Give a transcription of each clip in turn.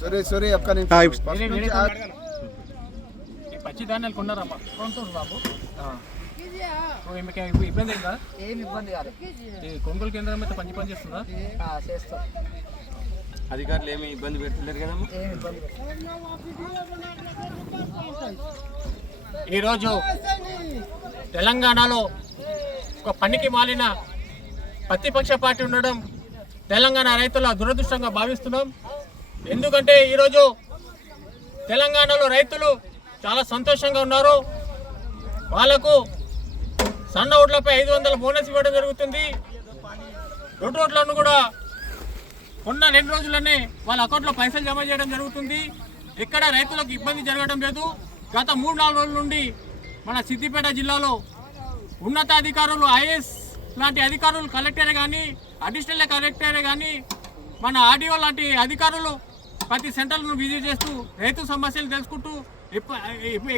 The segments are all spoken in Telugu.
సరే ఒక్క పచ్చి ధాన్యాలు కొన్నారమ్మా కొంటారు బాబు ఇబ్బంది అయిందా? ఏమి ఇబ్బంది కాదు. ఈ కొనుగోలు కేంద్రం అయితే పని చేస్తుందా? చేస్తాం. అధికారులు ఏమి ఇబ్బంది పెడుతున్నారు కదమ్మా? ఏమి ఇబ్బంది. ఈరోజు తెలంగాణలో ఒక పనికి మాలిన ప్రతిపక్ష పార్టీ ఉండడం తెలంగాణ రైతుల దురదృష్టంగా భావిస్తున్నాం. ఎందుకంటే ఈరోజు తెలంగాణలో రైతులు చాలా సంతోషంగా ఉన్నారు. వాళ్లకు సన్న ఓట్లపై 500 బోనస్ ఇవ్వడం జరుగుతుంది. దొడ్డు ఓట్లను కూడా కొన్న 2 రోజుల్లోనే వాళ్ళ అకౌంట్లో పైసలు జమ చేయడం జరుగుతుంది. ఎక్కడ రైతులకు ఇబ్బంది జరగడం లేదు. గత 3-4 రోజుల నుండి మన సిద్దిపేట జిల్లాలో ఉన్నతాధికారులు ఐఏఎస్ లాంటి అధికారులు కలెక్టరే కానీ అడిషనల్ కలెక్టరే కానీ మన ఆర్డీఓ లాంటి అధికారులు ప్రతి సెంటర్లను విజిట్ చేస్తూ రైతు సమస్యలు తెలుసుకుంటూ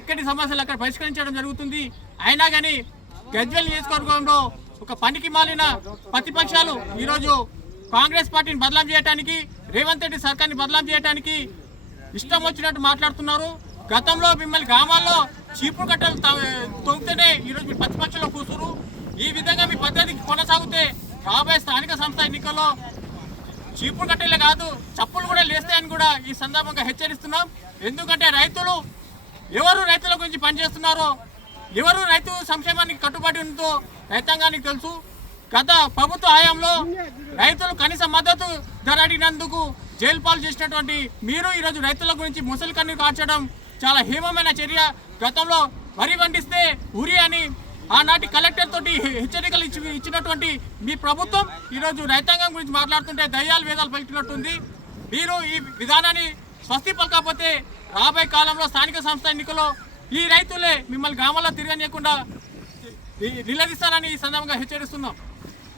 ఎక్కడి సమస్యలు అక్కడ పరిష్కరించడం జరుగుతుంది. అయినా కానీ గజ్వేల్ నియోజకవర్గంలో ఒక పనికి మాలిన ప్రతిపక్షాలు ఈరోజు కాంగ్రెస్ పార్టీని బదలాం చేయడానికి, రేవంత్ రెడ్డి సర్కార్ని బదలాం చేయడానికి ఇష్టం వచ్చినట్టు మాట్లాడుతున్నారు. గతంలో మిమ్మల్ని గ్రామాల్లో చీపురు కట్టలు తొంగితేనే ఈరోజు మీరు ప్రతిపక్షంలో కూర్చున్నారు. ఈ విధంగా మీ పద్ధతి కొనసాగితే రాబోయే స్థానిక సంస్థ ఎన్నికల్లో చీపురు కట్టలే కాదు చప్పులు కూడా లేస్తాయని కూడా ఈ సందర్భంగా హెచ్చరిస్తున్నాం. ఎందుకంటే ఎవరు రైతుల గురించి పనిచేస్తున్నారో, ఎవరు రైతు సంక్షేమానికి కట్టుబడి ఉందో రైతాంగానికి తెలుసు. గత ప్రభుత్వ హయాంలో రైతులు కనీస మద్దతు ధర అడిగినందుకు జైలు పాలు చేసినటువంటి మీరు ఈరోజు రైతుల గురించి ముసలి కన్ను కార్చడం చాలా హేమమైన చర్య. గతంలో వరి పండిస్తే ఉరి అని ఆనాటి కలెక్టర్ తోటి హెచ్చరికలు ఇచ్చినటువంటి మీ ప్రభుత్వం ఈరోజు రైతాంగం గురించి మాట్లాడుతుంటే దయ్యాలు వేదాలు పలికినట్టుంది. మీరు ఈ విధానాన్ని స్వస్తి పలకపోతే రాబోయే కాలంలో స్థానిక సంస్థ ఎన్నికల్లో ఈ రైతులే మిమ్మల్ని గ్రామాల్లో తిరగనీయకుండా నిలదీస్తారని ఈ సందర్భంగా హెచ్చరిస్తున్నాం.